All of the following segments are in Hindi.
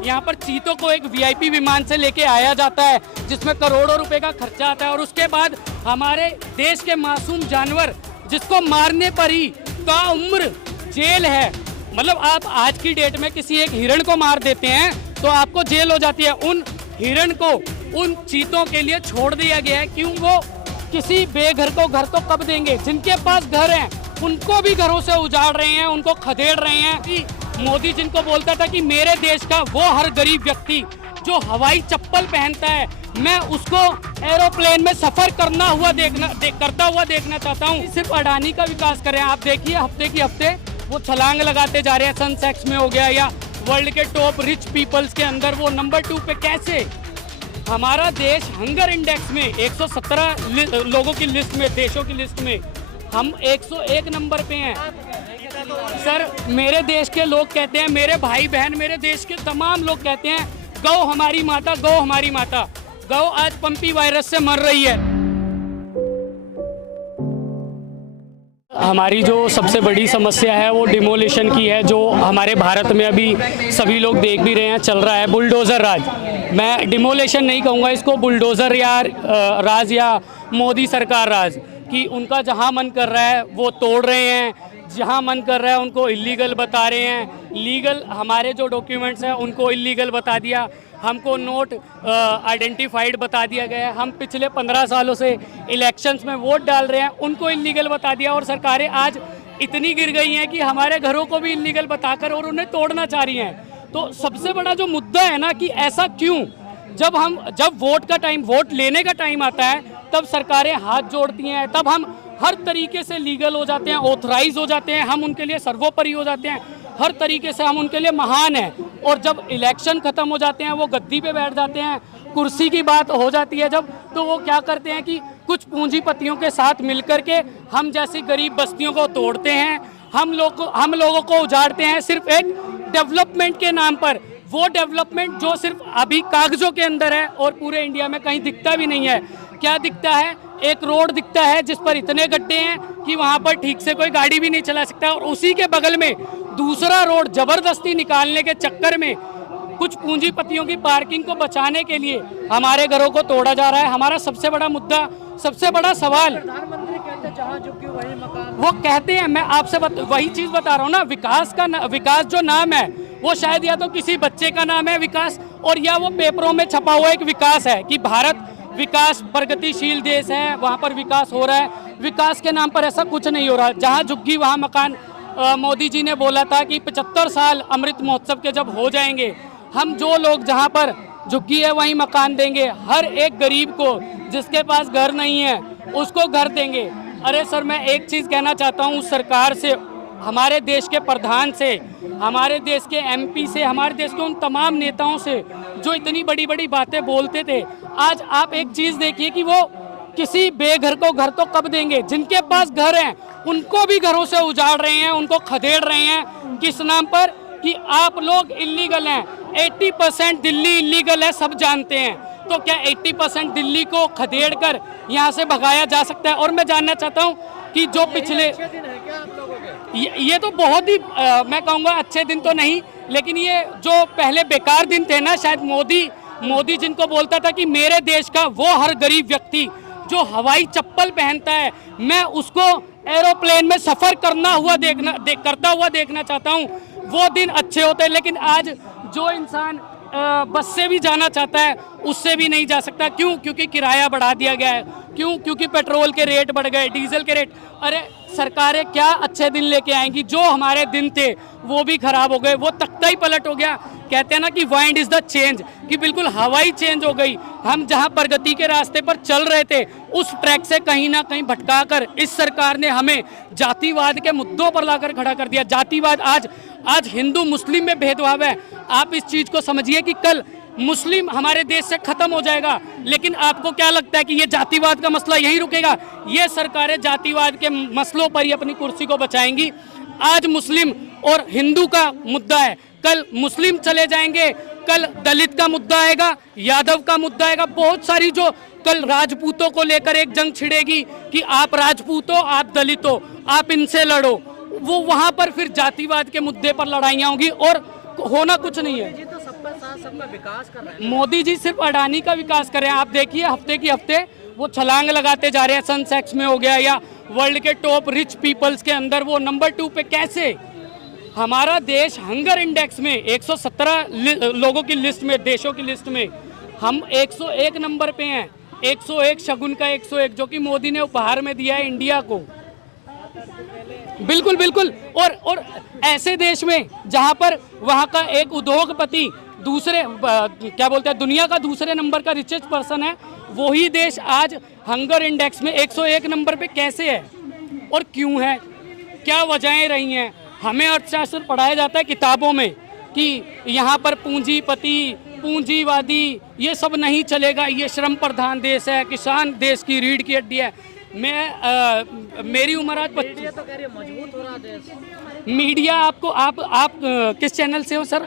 यहाँ पर चीतों को एक वीआईपी विमान से लेके आया जाता है जिसमें करोड़ों रुपए का खर्चा आता है और उसके बाद हमारे देश के मासूम जानवर जिसको मारने पर ही ताउम्र जेल है। मतलब आप आज की डेट में किसी एक हिरण को मार देते हैं तो आपको जेल हो जाती है। उन हिरण को उन चीतों के लिए छोड़ दिया गया है। क्यों? वो किसी बेघर को घर तो कब देंगे? जिनके पास घर हैं उनको भी घरों से उजाड़ रहे हैं, उनको खदेड़ रहे हैं। कि मोदी जिनको बोलता था कि मेरे देश का वो हर गरीब व्यक्ति जो हवाई चप्पल पहनता है मैं उसको एरोप्लेन में सफर करता हुआ देखना चाहता हूँ। सिर्फ अडानी का विकास करें। आप देखिए हफ्ते की हफ्ते वो छलांग लगाते जा रहे हैं। सनसेक्स में हो गया या वर्ल्ड के टॉप रिच पीपल्स के अंदर वो नंबर 2 पे। कैसे? हमारा देश हंगर इंडेक्स में 117 लोगों की लिस्ट में, देशों की लिस्ट में हम 101 नंबर पे हैं। सर मेरे देश के लोग कहते हैं, मेरे भाई बहन, मेरे देश के तमाम लोग कहते हैं गौ हमारी माता, गौ हमारी माता। गौ आज पंपी वायरस से मर रही है। हमारी जो सबसे बड़ी समस्या है वो डिमोलिशन की है, जो हमारे भारत में अभी सभी लोग देख भी रहे हैं चल रहा है, बुलडोज़र राज। मैं डिमोलिशन नहीं कहूँगा इसको, बुलडोज़र या राज या मोदी सरकार राज, कि उनका जहाँ मन कर रहा है वो तोड़ रहे हैं, जहाँ मन कर रहा है उनको इलीगल बता रहे हैं। लीगल हमारे जो डॉक्यूमेंट्स हैं उनको इलीगल बता दिया, हमको नोट आइडेंटिफाइड बता दिया गया है। हम पिछले 15 सालों से इलेक्शंस में वोट डाल रहे हैं, उनको इलीगल बता दिया। और सरकारें आज इतनी गिर गई हैं कि हमारे घरों को भी इलीगल बताकर और उन्हें तोड़ना चाह रही हैं। तो सबसे बड़ा जो मुद्दा है ना कि ऐसा क्यों? जब वोट लेने का टाइम आता है तब सरकारें हाथ जोड़ती हैं, तब हम हर तरीके से लीगल हो जाते हैं, ऑथराइज हो जाते हैं, हम उनके लिए सर्वोपरि हो जाते हैं, हर तरीके से हम उनके लिए महान हैं। और जब इलेक्शन खत्म हो जाते हैं, वो गद्दी पे बैठ जाते हैं, कुर्सी की बात हो जाती है जब, तो वो क्या करते हैं कि कुछ पूंजीपतियों के साथ मिलकर के हम जैसी गरीब बस्तियों को तोड़ते हैं, हम लोगों को उजाड़ते हैं सिर्फ एक डेवलपमेंट के नाम पर। वो डेवलपमेंट जो सिर्फ अभी कागजों के अंदर है और पूरे इंडिया में कहीं दिखता भी नहीं है। क्या दिखता है? एक रोड दिखता है जिस पर इतने गड्ढे हैं कि वहाँ पर ठीक से कोई गाड़ी भी नहीं चला सकता, और उसी के बगल में दूसरा रोड जबरदस्ती निकालने के चक्कर में कुछ पूंजीपतियों की पार्किंग को बचाने के लिए हमारे घरों को तोड़ा जा रहा है। हमारा सबसे बड़ा मुद्दा, सबसे बड़ा सवाल, प्रधानमंत्री कहते जहाँ झुकी वही मकान। वो कहते हैं, मैं आपसे वही चीज़ बता रहा हूँ ना, विकास जो नाम है वो शायद या तो किसी बच्चे का नाम है विकास, और या वो पेपरों में छपा हुआ एक विकास है कि भारत विकास प्रगतिशील देश है, वहाँ पर विकास हो रहा है। विकास के नाम पर ऐसा कुछ नहीं हो रहा। जहाँ झुग्गी वहाँ मकान। मोदी जी ने बोला था कि 75 साल अमृत महोत्सव के जब हो जाएंगे, हम जो लोग जहाँ पर झुग्गी है वहीं मकान देंगे, हर एक गरीब को जिसके पास घर नहीं है उसको घर देंगे। अरे सर, मैं एक चीज़ कहना चाहता हूँ उस सरकार से, हमारे देश के प्रधान से, हमारे देश के एमपी से, हमारे देश के उन तमाम नेताओं से जो इतनी बड़ी बड़ी बातें बोलते थे, आज आप एक चीज़ देखिए कि वो किसी बेघर को घर तो कब देंगे? जिनके पास घर हैं उनको भी घरों से उजाड़ रहे हैं, उनको खदेड़ रहे हैं। किस नाम पर? कि आप लोग इलीगल हैं। 80% दिल्ली इलीगल है, सब जानते हैं। तो क्या 80% दिल्ली को खदेड़ कर यहाँ से भगाया जा सकता है? और मैं जानना चाहता हूँ कि जो पिछले ये तो बहुत ही मैं कहूँगा अच्छे दिन तो नहीं, लेकिन ये जो पहले बेकार दिन थे ना, शायद मोदी जिनको बोलता था कि मेरे देश का वो हर गरीब व्यक्ति जो हवाई चप्पल पहनता है मैं उसको एरोप्लेन में सफ़र करता हुआ देखना चाहता हूँ, वो दिन अच्छे होते हैं। लेकिन आज जो इंसान बस से भी जाना चाहता है उससे भी नहीं जा सकता। क्यों? क्योंकि किराया बढ़ा दिया गया है। क्यों? क्योंकि पेट्रोल के रेट बढ़ गए, डीजल के रेट। अरे सरकारें क्या अच्छे दिन लेके आएंगी? जो हमारे दिन थे वो भी खराब हो गए, वो तख्ता ही पलट हो गया। कहते हैं ना कि वाइंड इज द चेंज, कि बिल्कुल हवा ही चेंज हो गई। हम जहां प्रगति के रास्ते पर चल रहे थे उस ट्रैक से कहीं ना कहीं भटकाकर इस सरकार ने हमें जातिवाद के मुद्दों पर लाकर खड़ा कर दिया। जातिवाद, आज हिंदू मुस्लिम में भेदभाव है। आप इस चीज़ को समझिए कि कल मुस्लिम हमारे देश से खत्म हो जाएगा, लेकिन आपको क्या लगता है कि ये जातिवाद का मसला यहीं रुकेगा? ये सरकारें जातिवाद के मसलों पर ही अपनी कुर्सी को बचाएंगी। आज मुस्लिम और हिंदू का मुद्दा है, कल मुस्लिम चले जाएंगे, कल दलित का मुद्दा आएगा, यादव का मुद्दा आएगा, बहुत सारी जो कल राजपूतों को लेकर एक जंग छिड़ेगी कि आप राजपूत हो, आप दलित हो, आप इनसे लड़ो। वो वहाँ पर फिर जातिवाद के मुद्दे पर लड़ाइयाँ होंगी और होना कुछ नहीं है। सबका साथ सबका विकास कर रहे हैं। मोदी जी सिर्फ अडानी का विकास कर रहे हैं। आप देखिए हफ्ते की हफ्ते वो छलांग लगाते जा रहे हैं, सनसेक्स में हो गया या वर्ल्ड के टॉप रिच पीपल्स के अंदर वो नंबर 2 पे। कैसे? हमारा देश हंगर इंडेक्स में 117 लोगों की लिस्ट में, देशों की लिस्ट में हम 101 नंबर पे हैं। 101 शगुन का 101 जो कि मोदी ने उपहार में दिया है इंडिया को। बिल्कुल बिल्कुल। और ऐसे देश में जहां पर वहां का एक उद्योगपति दूसरे क्या बोलते हैं दुनिया का दूसरे नंबर का रिचेस्ट पर्सन है, वही देश आज हंगर इंडेक्स में 101 नंबर पे कैसे है और क्यों है? क्या वजहें रही हैं? हमें अर्थशास्त्र पढ़ाया जाता है किताबों में कि यहाँ पर पूंजीपति, पूंजीवादी ये सब नहीं चलेगा, ये श्रम प्रधान देश है, किसान देश की रीढ़ की हड्डी है। मेरी उम्र आज मीडिया तो कह रही है मजबूत हो रहा देश। मीडिया आपको आप किस चैनल से हो सर?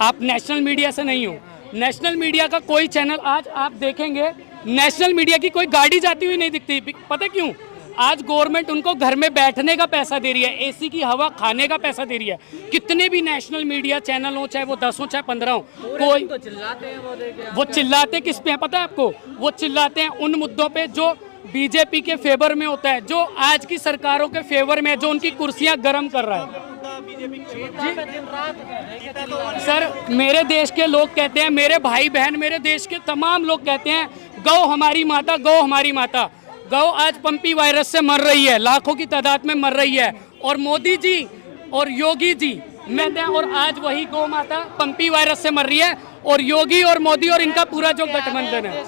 आप नेशनल मीडिया से नहीं हो। नेशनल मीडिया का कोई चैनल आज आप देखेंगे, नेशनल मीडिया की कोई गाड़ी जाती हुई नहीं दिखती। पता क्यों? आज गवर्नमेंट उनको घर में बैठने का पैसा दे रही है, एसी की हवा खाने का पैसा दे रही है। कितने भी नेशनल मीडिया चैनल हो, चाहे वो 10 हो चाहे 15 हो, कोई तो चिल्लाते हैं। वो चिल्लाते किस पे है पता है आपको? वो चिल्लाते हैं उन मुद्दों पे जो बीजेपी के फेवर में होता है, जो आज की सरकारों के फेवर में है, जो उनकी कुर्सियां गर्म कर रहा है। सर मेरे देश के लोग कहते हैं, मेरे भाई बहन, मेरे देश के तमाम लोग कहते हैं गौ हमारी माता, गौ हमारी माता। गौ आज पंपी वायरस से मर रही है, लाखों की तादाद में मर रही है, और मोदी जी और योगी जी और आज वही गौ माता पंपी वायरस से मर रही है, और योगी और मोदी और इनका पूरा जो गठबंधन है।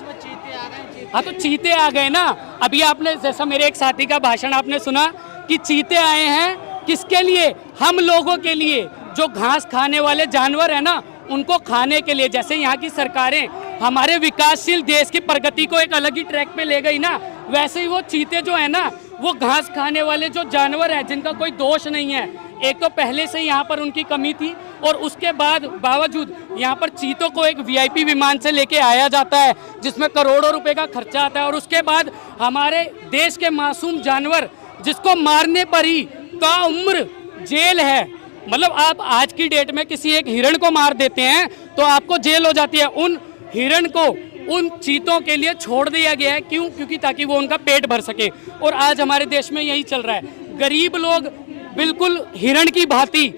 हाँ तो चीते आ गए ना। अभी आपने जैसा मेरे एक साथी का भाषण आपने सुना कि चीते आए हैं किसके लिए? हम लोगों के लिए, जो घास खाने वाले जानवर है ना उनको खाने के लिए। जैसे यहाँ की सरकारें हमारे विकासशील देश की प्रगति को एक अलग ही ट्रैक पे ले गई ना, वैसे ही वो चीते जो है ना वो घास खाने वाले जो जानवर है जिनका कोई दोष नहीं है। एक तो पहले से यहाँ पर उनकी कमी थी, और उसके बाद बावजूद यहाँ पर चीतों को एक वीआईपी विमान से लेके आया जाता है जिसमें करोड़ों रुपए का खर्चा आता है, और उसके बाद हमारे देश के मासूम जानवर जिसको मारने पर ही ताउम्र जेल है। मतलब आप आज की डेट में किसी एक हिरण को मार देते हैं तो आपको जेल हो जाती है। उन हिरण को उन चीतों के लिए छोड़ दिया गया है। क्यों? क्योंकि ताकि वो उनका पेट भर सके। और आज हमारे देश में यही चल रहा है। गरीब लोग बिल्कुल हिरण की भांति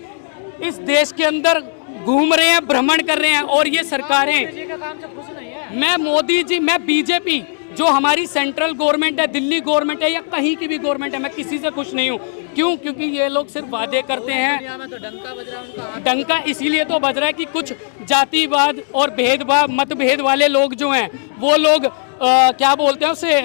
इस देश के अंदर घूम रहे हैं, भ्रमण कर रहे हैं, और ये सरकारें, मैं मोदी जी, मैं बीजेपी जो हमारी सेंट्रल गवर्नमेंट है, दिल्ली गवर्नमेंट है या कहीं की भी गवर्नमेंट है, मैं किसी से खुश नहीं हूँ। क्यों? क्योंकि ये लोग सिर्फ वादे करते हैं। तो डंका बज रहा है उनका। डंका इसीलिए तो बज रहा है कि कुछ जातिवाद और भेदभाव, मतभेद वाले लोग जो हैं वो लोग क्या बोलते हैं उसे,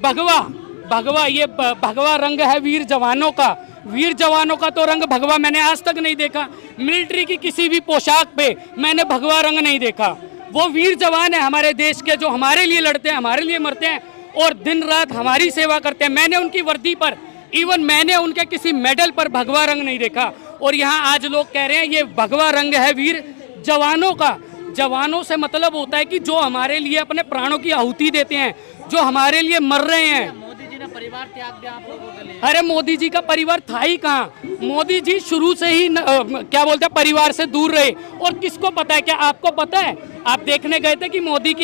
भगवा, ये भगवा रंग है वीर जवानों का। वीर जवानों का तो रंग भगवा मैंने आज तक नहीं देखा। मिलिट्री की किसी भी पोशाक पे मैंने भगवा रंग नहीं देखा। वो वीर जवान है हमारे देश के, जो हमारे लिए लड़ते हैं, हमारे लिए मरते हैं और दिन रात हमारी सेवा करते हैं। मैंने उनकी वर्दी पर, इवन मैंने उनके किसी मेडल पर भगवा रंग नहीं देखा। और यहाँ आज लोग कह रहे हैं ये भगवा रंग है वीर जवानों का। जवानों से मतलब होता है कि जो हमारे लिए अपने प्राणों की आहुति देते हैं, जो हमारे लिए मर रहे हैं। मोदी जी ने परिवार त्याग दिया आप लोगों के लिए। अरे मोदी जी का परिवार था ही कहाँ? मोदी जी शुरू से ही क्या बोलते हैं, परिवार से दूर रहे। और किसको पता है? क्या आपको पता है? आप देखने गए थे कि मोदी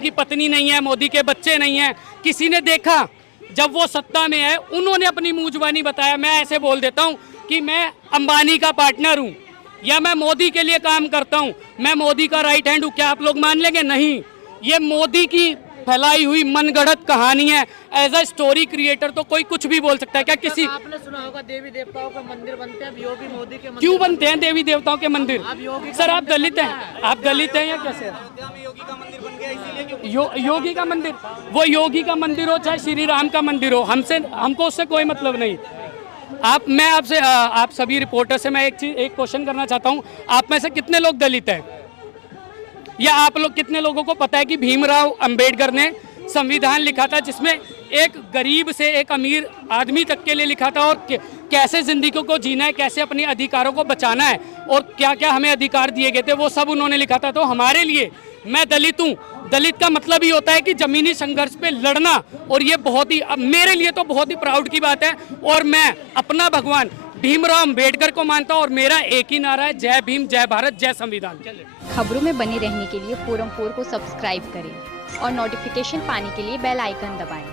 की पत्नी नहीं है, मोदी के बच्चे नहीं हैं? किसी ने देखा? जब वो सत्ता में है उन्होंने अपनी मुंह जुबानी बताया। मैं ऐसे बोल देता हूँ कि मैं अंबानी का पार्टनर हूँ या मैं मोदी के लिए काम करता हूँ, मैं मोदी का राइट हैंड हूँ। क्या आप लोग मान लेंगे? नहीं। ये मोदी की फैलाई हुई मनगढ़ंत कहानी है। एज अ स्टोरी क्रिएटर तो कोई कुछ भी बोल सकता है। क्या किसी आपने सुना होगा देवी देवताओं के मंदिर बनते हैं, योगी मोदी के मंदिर क्यों बनते हैं देवी देवताओं के मंदिर? सर आप दलित हैं, आप दलित हैं या कैसे? योगी का मंदिर, वो योगी का मंदिर हो चाहे श्री राम का मंदिर हो, हमको उससे कोई मतलब नहीं। मैं आपसे आप सभी रिपोर्टर से मैं एक क्वेश्चन करना चाहता हूँ। आप में से कितने लोग दलित हैं? या आप लोग कितने लोगों को पता है कि भीमराव अंबेडकर ने संविधान लिखा था जिसमें एक गरीब से एक अमीर आदमी तक के लिए लिखा था, और कैसे जिंदगी को जीना है, कैसे अपने अधिकारों को बचाना है, और क्या क्या हमें अधिकार दिए गए थे, वो सब उन्होंने लिखा था। तो हमारे लिए, मैं दलित हूँ, दलित का मतलब ही होता है कि जमीनी संघर्ष पे लड़ना, और ये बहुत ही, मेरे लिए तो बहुत ही प्राउड की बात है। और मैं अपना भगवान भीमराव अंबेडकर को मानता हूँ और मेरा एक ही नारा है, जय भीम, जय भारत, जय संविधान। खबरों में बने रहने के लिए फोरम 4 को सब्सक्राइब करें और नोटिफिकेशन पाने के लिए बेल आइकन दबाएं।